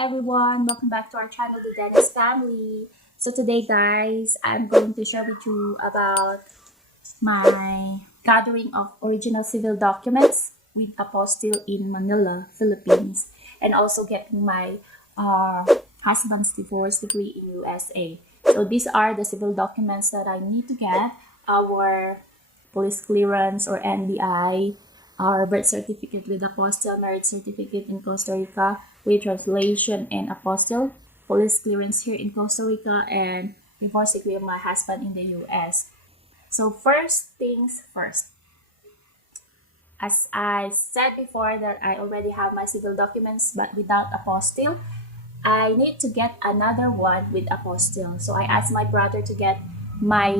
everyone, welcome back to our channel, The Dennis Family. So today guys, I'm going to share with you about my gathering of original civil documents with apostille in Manila, Philippines, and also getting my husband's divorce decree in USA. So these are the civil documents that I need to get: our police clearance or NBI, our birth certificate with apostille, marriage certificate in Costa Rica with translation and apostille, police clearance here in Costa Rica, and divorce decree of my husband in the US. So first things first, as I said before that I already have my civil documents but without apostille, I need to get another one with apostille. So I asked my brother to get my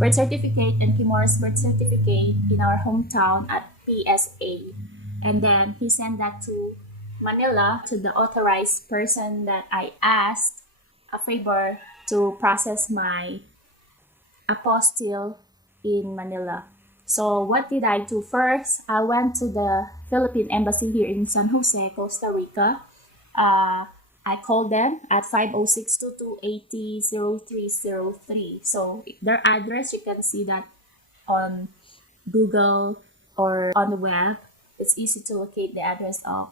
birth certificate and Kimora's birth certificate in our hometown at PSA. And then he sent that to Manila to the authorized person that I asked a favor to process my apostille in Manila. So what did I do first? I went to the Philippine Embassy here in San Jose, Costa Rica. I called them at 506-228-0303. So their address, you can see that on Google or on the web. It's easy to locate the address of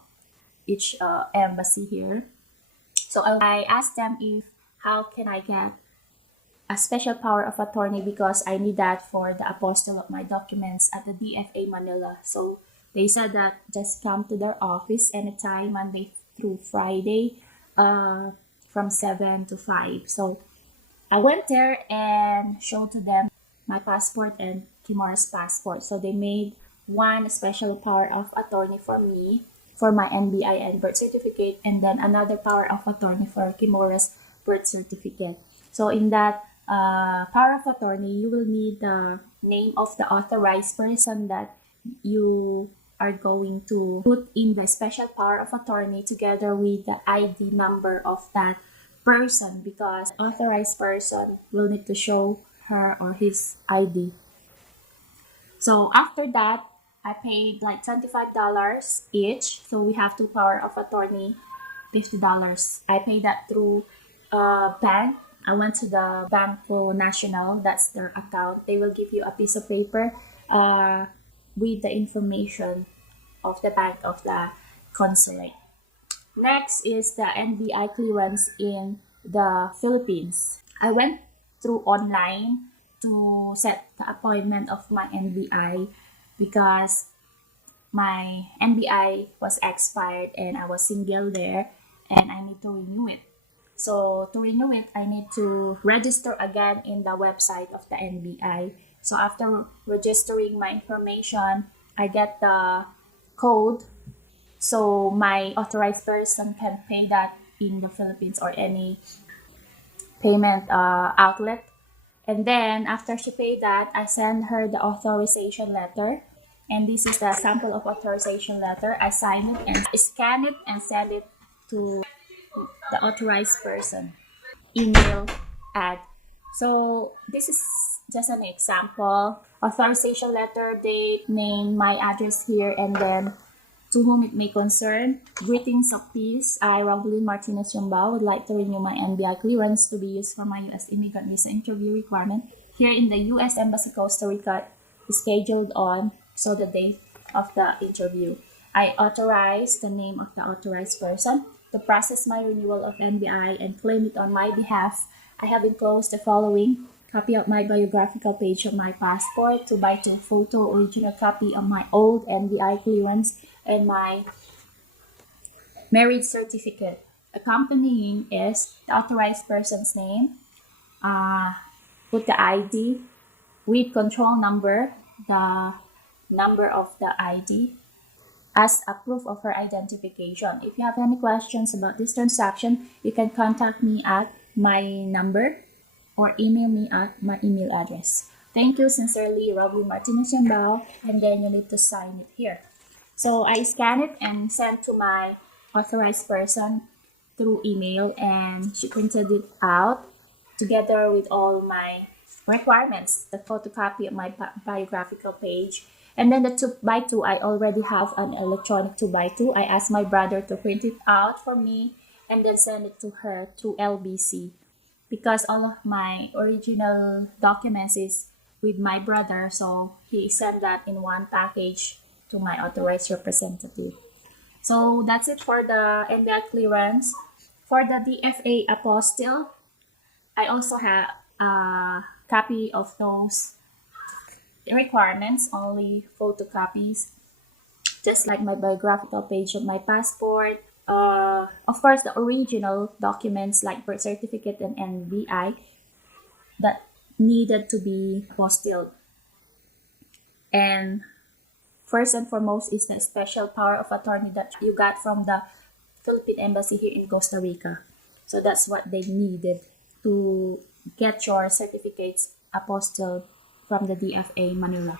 each embassy here. So I asked them if how can I get a special power of attorney because I need that for the apostille of my documents at the DFA Manila. So they said that just come to their office anytime, Monday through Friday, from 7 to 5. So I went there and showed to them my passport and Kimora's passport. So they made one special power of attorney for me for my NBI and birth certificate, and then another power of attorney for Kimora's birth certificate. So in that power of attorney, you will need the name of the authorized person that you are going to put in the special power of attorney together with the ID number of that person, because authorized person will need to show her or his ID. So after that, I paid like $25 each. So we have two power of attorney, $50. I paid that through bank. I went to the Banco Nacional, that's their account. They will give you a piece of paper with the information of the bank of the consulate. Next is the NBI clearance in the Philippines. I went through online to set the appointment of my NBI because my NBI was expired and I was single there and I need to renew it. So to renew it, I need to register again in the website of the NBI. So after registering my information, I get the code so my authorized person can pay that in the Philippines or any payment outlet. And then after she paid that, I send her the authorization letter. And this is the sample of authorization letter. I sign it and scan it and send it to the authorized person email ad. So this is just an example. Authorization letter, date, name, my address here, and then to whom it may concern. Greetings of peace. I, Roblyn Martinez Yambao, would like to renew my NBI clearance to be used for my U.S. immigrant visa interview requirement here in the U.S. Embassy Costa Rica, scheduled on so the date of the interview. I authorize the name of the authorized person to process my renewal of NBI and claim it on my behalf. I have enclosed the following: copy of my biographical page of my passport, 2x2 photo, original copy of my old NBI clearance, and my marriage certificate. Accompanying is the authorized person's name, put the ID with control number, the number of the ID, as a proof of her identification. If you have any questions about this transaction, you can contact me at my number or email me at my email address. Thank you sincerely, Roblyn Martinez Yambao, and then you need to sign it here. So I scan it and send to my authorized person through email, and she printed it out together with all my requirements, the photocopy of my biographical page. And then the 2x2, I already have an electronic 2x2. I asked my brother to print it out for me and then send it to her through LBC, because all of my original documents is with my brother, so he sent that in one package to my authorized representative. So that's it for the NBI clearance. For the DFA apostille, I also have a copy of those requirements, only photocopies, just like my biographical page of my passport. Of course, the original documents like birth certificate and NBI that needed to be apostilled. And first and foremost is the special power of attorney that you got from the Philippine Embassy here in Costa Rica. So that's what they needed to get your certificates apostilled from the DFA Manila.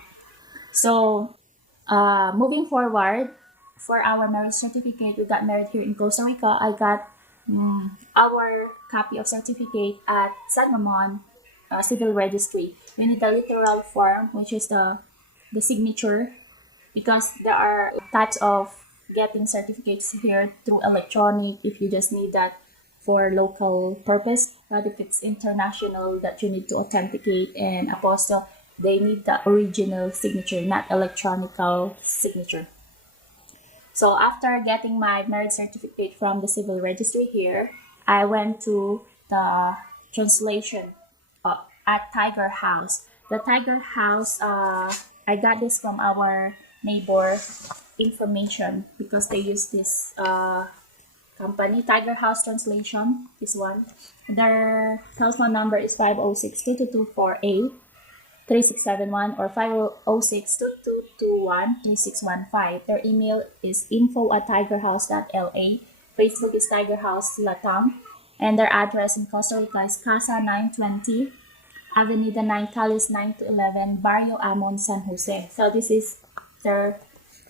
So moving forward, for our marriage certificate, we got married here in Costa Rica. I got our copy of certificate at San Ramon Civil Registry. We need the literal form, which is the signature, because there are types of getting certificates here through electronic if you just need that for local purpose, but if it's international that you need to authenticate and apostille, they need the original signature, not electronical signature. So after getting my marriage certificate from the civil registry here, I went to the translation at Tiger House. The Tiger House, I got this from our neighbor information because they use this company, Tiger House Translation, this one. Their telephone number is 506-22248. 3671 or 506-2221-3615. Their email is info@tigerhouse.la. Facebook is Tiger House Latam. And their address in Costa Rica is Casa 920, Avenida 9 Calles 9 to 11, Barrio Amon, San Jose. So this is their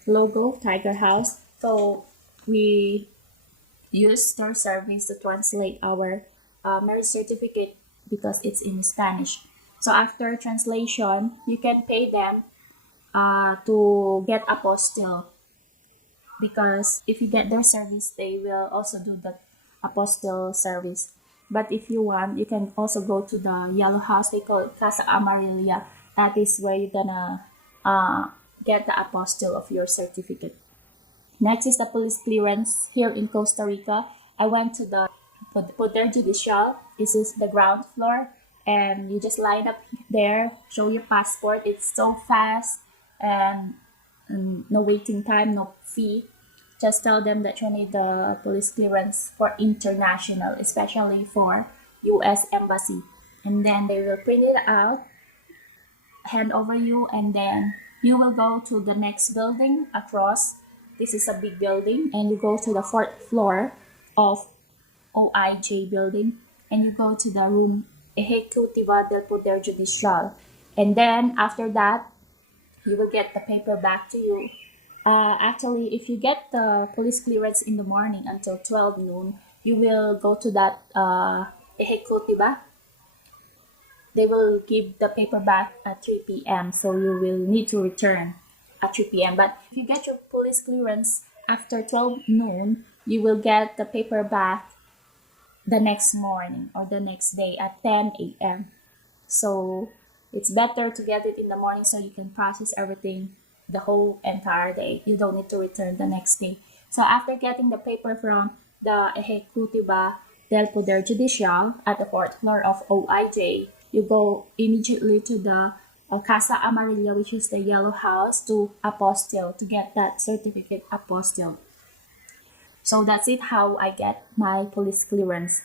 logo, Tiger House. So we use their service to translate our marriage certificate because it's in Spanish. So after translation, you can pay them to get apostille, because if you get their service, they will also do the apostille service. But if you want, you can also go to the yellow house. They call it Casa Amarilla. That is where you're gonna get the apostille of your certificate. Next is the police clearance here in Costa Rica. I went to the Poder Judicial. This is the ground floor. And you just line up there, show your passport. It's so fast and no waiting time, no fee. Just tell them that you need the police clearance for international, especially for US Embassy. And then they will print it out, hand over you, and then you will go to the next building across. This is a big building, and you go to the fourth floor of OIJ building, and you go to the room Ejecutiva del Poder Judicial. And then after that, you will get the paper back to you. Actually, if you get the police clearance in the morning until 12 noon, you will go to that Ejecutiva. They will give the paper back at 3 p.m. So you will need to return at 3 p.m. But if you get your police clearance after 12 noon, you will get the paper back the next morning or the next day at 10 a.m. So it's better to get it in the morning so you can process everything the whole entire day. You don't need to return the next day. So after getting the paper from the Ejecutiva del Poder Judicial at the fourth floor of OIJ, you go immediately to the Casa Amarilla, which is the yellow house, to apostille, to get that certificate apostille. So that's it, how I get my police clearance.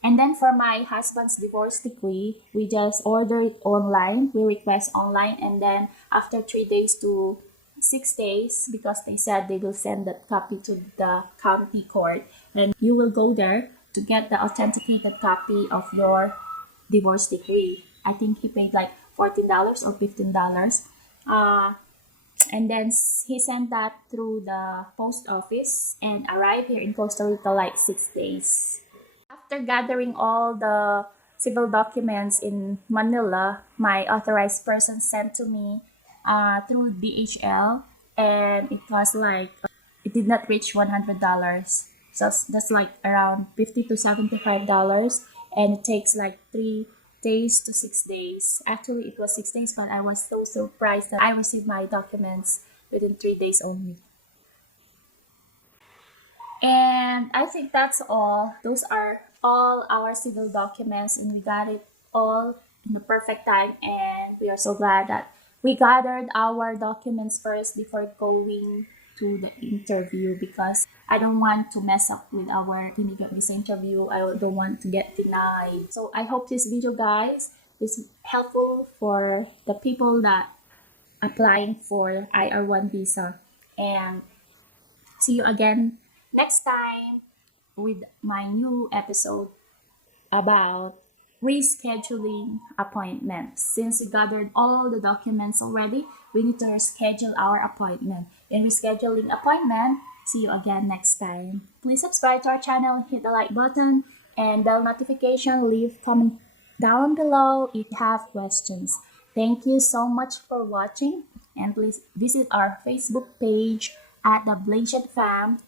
And then for my husband's divorce decree, we just order it online. We request online, and then after 3 days to 6 days, because they said they will send that copy to the county court, and you will go there to get the authenticated copy of your divorce decree. I think he paid like $14 or $15. And then he sent that through the post office and arrived here in Costa Rica like 6 days. After gathering all the civil documents in Manila, my authorized person sent to me through DHL, and it was like, it did not reach $100. So that's like around $50 to $75, and it takes like 3 days to 6 days. Actually, it was 6 days, but I was so surprised that I received my documents within 3 days only. And I think that's all. Those are all our civil documents, and we got it all in the perfect time. And we are so glad that we gathered our documents first before going to the interview, because I don't want to mess up with our immigrant visa interview. I don't want to get denied. So I hope this video, guys, is helpful for the people that applying for IR1 visa. And see you again next time with my new episode about rescheduling appointments. Since we gathered all the documents already, we need to reschedule our appointment. In rescheduling appointment, see you again next time. Please subscribe to our channel, hit the like button, and bell notification. Leave comment down below if you have questions. Thank you so much for watching, and please visit our Facebook page at the Blasian Fam.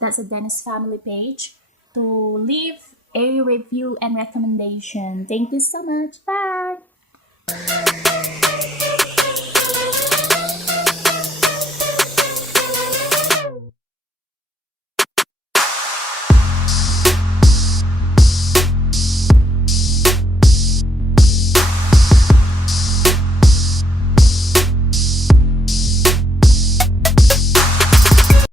That's a Dennis family page, to leave a review and recommendation. Thank you so much. Bye.